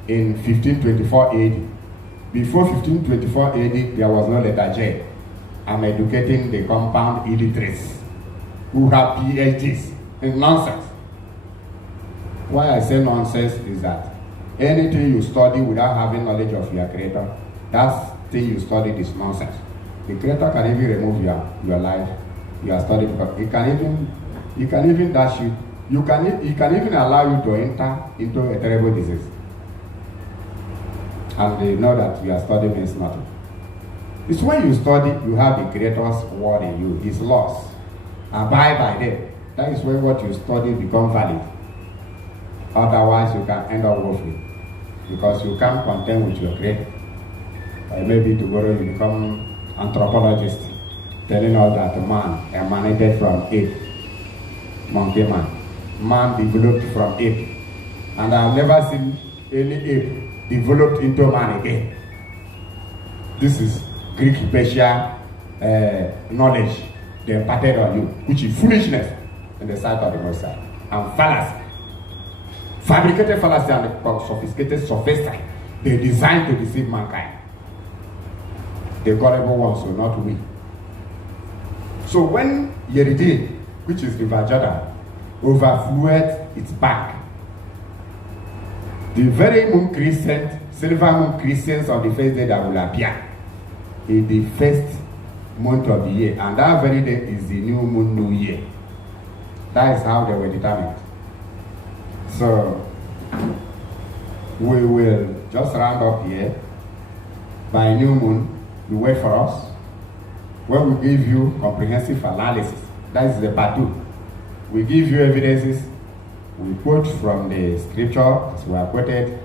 in 1524 AD. Before 1524 AD, there was no letter J. I'm educating the compound illiterates who have PhDs in nonsense. Why I say nonsense is that anything you study without having knowledge of your creator, that thing you studied is nonsense. The creator can even remove your life, your study, because he can even dash you. He can even allow you to enter into a terrible disease. And they know that your study means nothing. It's when you study, you have the Creator's word in you, His laws. Abide by them. That is when what you study becomes valid. Otherwise, you can end up woefully. Because you can't contend with your Creator. Maybe tomorrow you become anthropologist, telling us that man emanated from ape, monkey man. Man developed from ape. And I have never seen any ape developed into man again. This is Greek Persian knowledge they imparted on you, which is foolishness in the sight of the Most High, and fallacy. Fabricated fallacy and sophisticated sophistry. They designed to deceive mankind. The gullible ones will not win. So when Yeridin, which is River Jordan, overflowed its bank, the very moon crescent, silver moon crescents on the first day that will appear in the first month of the year, and that very day is the new moon, new year. That is how they were determined. So we will just round up here. By new moon, you wait for us. When we give you comprehensive analysis, That is the part 2. We give you evidences. We quote from the scripture as we are quoted.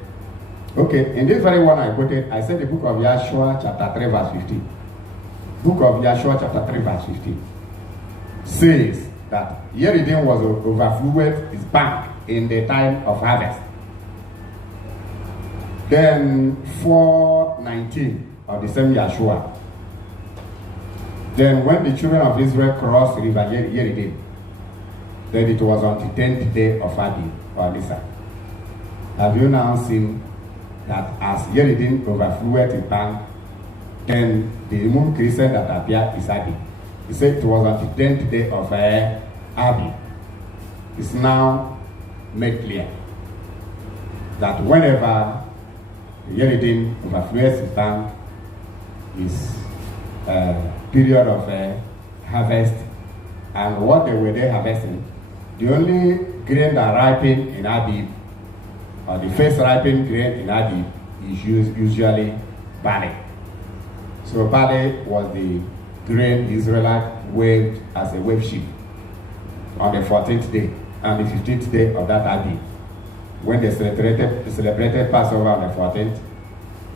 Okay, in this very one I quoted, I said the book of Yahshua chapter 3 verse 15. Book of Yahshua chapter 3 verse 15 says that Yeridin was overflowed his bank in the time of harvest. Then 4:19 of the same Yahshua. Then when the children of Israel crossed the river Yeridin, then it was on the 10th day of Abi or Nisa. Have you now seen that as Yeridin overflowed his bank, then the moon crescent that appeared is Abi? He said it was on the 10th day of Abi. It's now made clear that whenever Yeridin overflows his bank is period of harvest, and what they were there harvesting, the only grain that ripened in Abi, or the first ripened grain in Abi, is usually barley. So barley was the grain Israelite waved as a wave sheaf on the 14th day and the 15th day of that Abi. When they celebrated Passover on the 14th,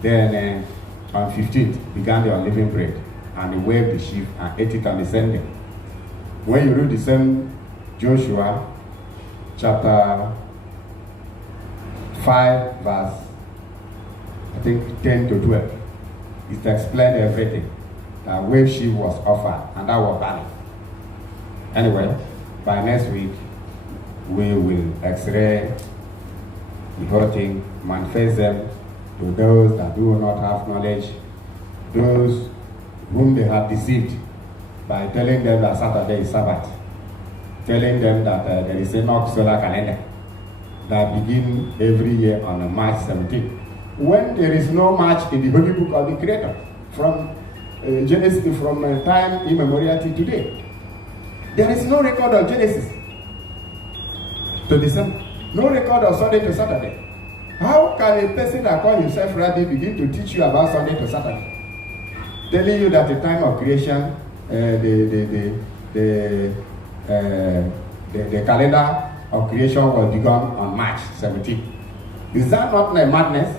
then on 15th began the unleavened bread, and they waved the sheaf and ate it on the same day. When you read the same Joshua chapter 5 verse, I think 10 to 12, it explained everything. That wave sheaf was offered, and that was barley. Anyway, by next week, we will x-ray the whole thing, manifest them to those that do not have knowledge, those whom they have deceived by telling them that Saturday is Sabbath, telling them that there is a solar calendar that begins every year on March 17th, when there is no March in the Holy Book of the Creator from Genesis, from time immemorial to today. There is no record of Genesis to December. No record of Sunday to Saturday. How can a person that calls himself Rabbi begin to teach you about Sunday to Saturday? Telling you that the time of creation, the calendar of creation was begun on March 17th. Is that not a madness?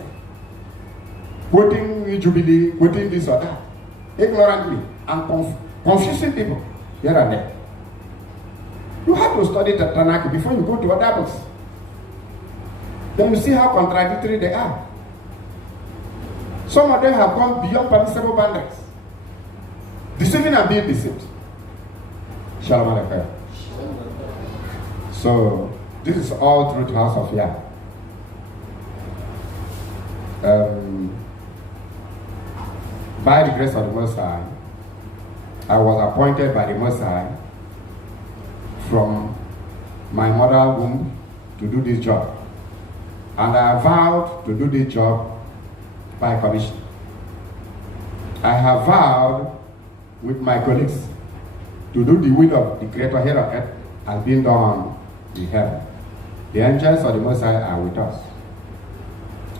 Quoting Jubilee, quoting this or that, ignorantly and confusing people here and there. You have to study the Tanakh before you go to other books. Then you see how contradictory they are. Some of them have gone beyond permissible boundaries, deceiving and being deceived. Shalom Aleichem. So this is all through the house of Yah. By the grace of the Most High, I was appointed by the Most High from my mother's womb to do this job. And I vowed to do this job by commission. I have vowed with my colleagues to do the will of the Creator here on earth as being done in heaven. The angels of the Most High are with us.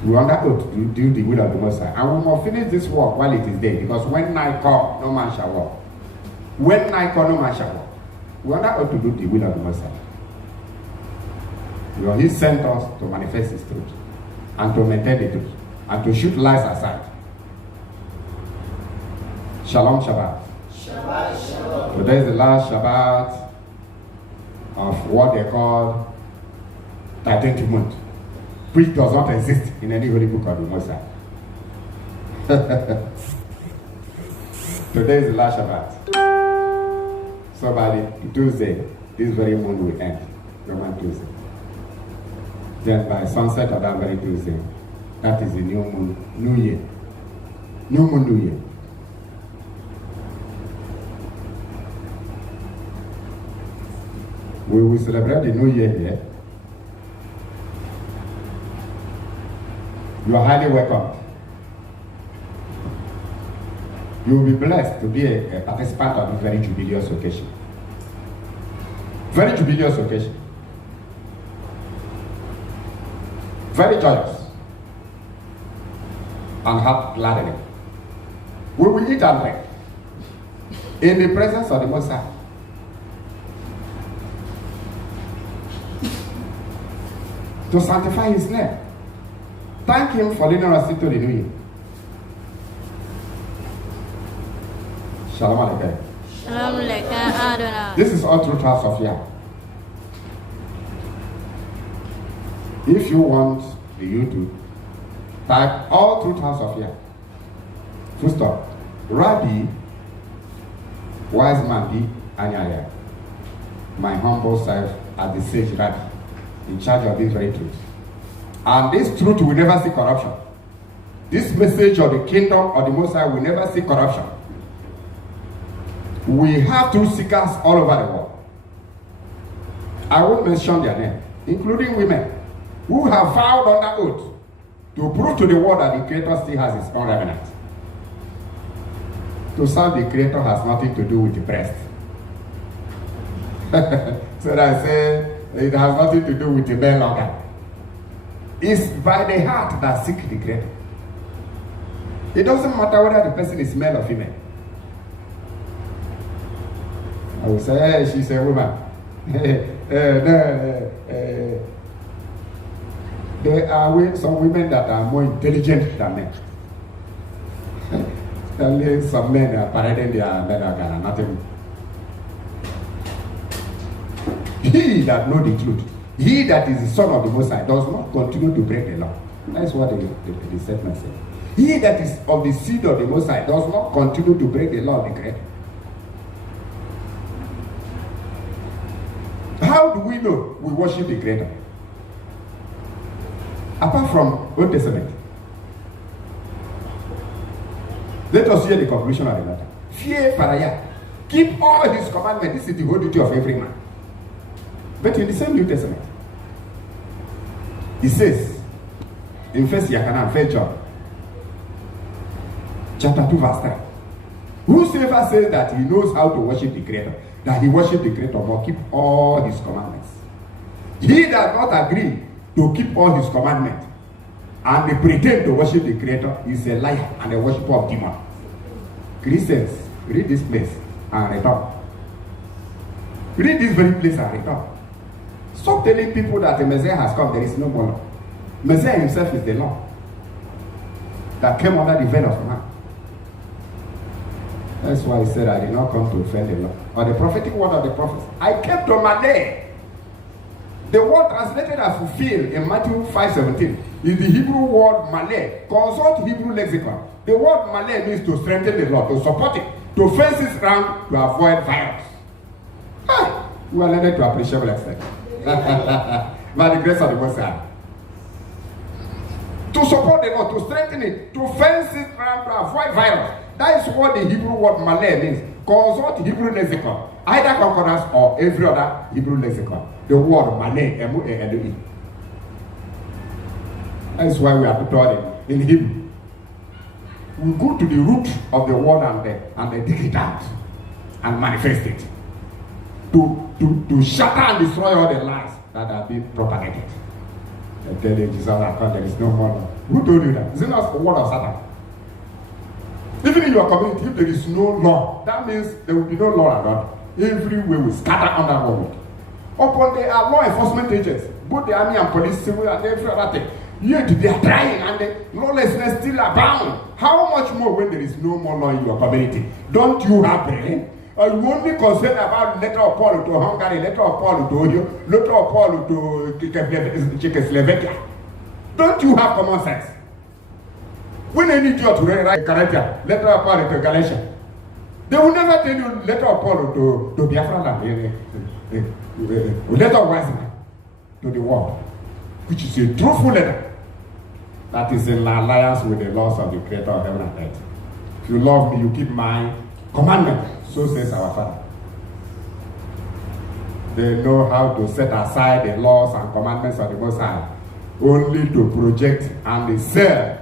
We are under oath to do the will of the Most High. And we must finish this work while it is day, because when night comes, no man shall walk. When night comes, no man shall walk. We are under oath to do the will of the Most High. Because He sent us to manifest His truth, and to maintain the truth, and to shoot lies aside. Shalom Shabbat. Shabbat Shalom. Today is the last Shabbat of what they call 13th month, which does not exist in any holy book of the Most High. Today is the last Shabbat. So by the Tuesday, this very moon will end, Roman Tuesday. Then by sunset of that very Tuesday, that is the new moon, New Year. New moon, New Year. We will celebrate the New Year here. You are highly welcome. You will be blessed to be a participant of a very jubileous occasion. Very jubileous occasion. Very joyous and heart gladdening. We will eat and drink in the presence of the Most High. to sanctify his name. Thank him for leading us into the new year. Shalom Aleichem. Shalom Aleichem Adonai. This is all truth house of Yah. If you want the YouTube, type all truth house of Yah. Full stop. Rabbi WISEMAN.B.ANYAYAH. My humble self as the sage Rabbi in charge of this very truth. And this truth will never see corruption. This message of the kingdom of the Most High will never see corruption. We have truth seekers all over the world. I won't mention their name, including women who have vowed under oath to prove to the world that the Creator still has his own remnant. To serve the Creator has nothing to do with the breast. So that I say it has nothing to do with the male organ. It's by the heart that seeks the Creator. It doesn't matter whether the person is male or female. I will say, hey, she's a woman. There are some women that are more intelligent than men. Only some men are parading their male organ and nothing. He that knows the truth, he that is the son of the Most High, does not continue to break the law. That's what the statement says. He that is of the seed of the Most High does not continue to break the law of the Creator. How do we know we worship the Creator? Apart from Old Testament. Let us hear the conclusion of the matter. Fear Parayah. Keep all his commandments. This is the whole duty of every man. But in the same New Testament, it says in 1 John chapter 2 verse 3, whosoever says that he knows how to worship the Creator, that he worship the Creator, must keep all his commandments. He that not agree to keep all his commandments and they pretend to worship the Creator is a liar and a worshiper of demons. Christians, read this place and return. Read this very place and return. Stop telling people that the Messiah has come, there is no more law. Messiah himself is the law that came under the veil of man. That's why he said, I did not come to offend the law or the prophetic word of the prophets. I came to Malay. The word translated as fulfilled in Matthew 5:17 is the Hebrew word Malay. Consult Hebrew lexicon. The word Malay means to strengthen the law, to support it, to fence its ground, to avoid violence. We are learning to appreciable extent. By the grace of the Most High. To support the law, to strengthen it, to fence it around, to avoid violence. That is what the Hebrew word Malay means. Consult Hebrew lexicon, either concordance or every other Hebrew lexicon. The word Malay, M-O-A-L-E. That is why we are taught in Hebrew. We go to the root of the word and they dig it out and manifest it. To shatter and destroy all the lies that are being propagated. I tell you, Jesus has come, there is no more law. Who told you that? Is it not the word of Satan? Even in your community, if there is no law, that means there will be no law at all. Everywhere will scatter under one week. Upon there are law enforcement agents, both the army and police, civil and every other thing. Yet they are trying and the lawlessness still abound. How much more when there is no more law in your community? Don't you have brain? Are you only concerned about letter of Paul to Hungary, letter of Paul to Ohio, letter of Paul to Czechoslovakia? Don't you have common sense? When they need you to write Corinthians, letter of Paul to Galatia, they will never tell you letter of Paul to Biafra, letter of WISEMAN to the world, which is a truthful letter that is in alliance with the laws of the Creator of heaven and earth. If you love me, you keep my commandment. So says our Father. They know how to set aside the laws and commandments of the Most High only to project and they sell,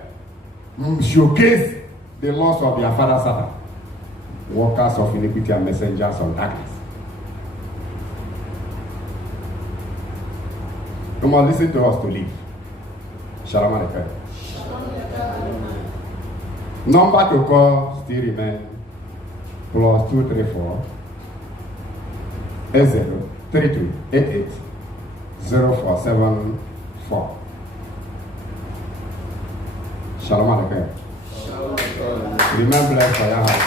showcase the laws of their father Satan, workers of iniquity and messengers of darkness. You must listen to us to live. Shalom Aleichem. Number to call still remain +234 80 32 88 047 4. Shalom Aleichem. Remain blessed for your house.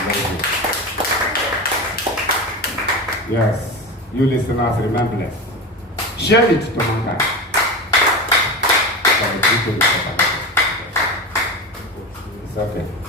Yes, you listeners, remain blessed. Share it to mankind. For the people. It's okay.